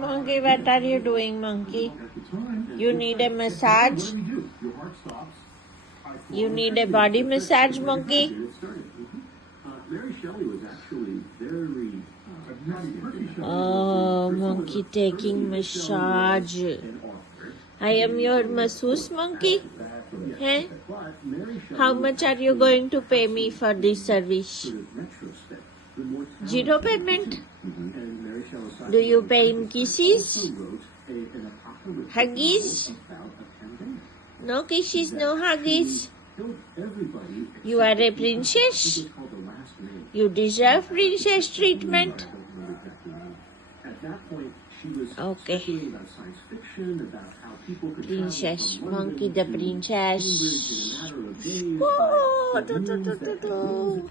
Monkey, what are you doing, monkey? You need a massage? You need a body massage, monkey? Oh, monkey taking massage. I am your masseuse, monkey? Hey? How much are you going to pay me for this service? Zero payment? Do you pay in kisses? Huggies? No kisses, no huggies. You are a princess. You deserve princess treatment. Okay. Princess, monkey the princess. Oh,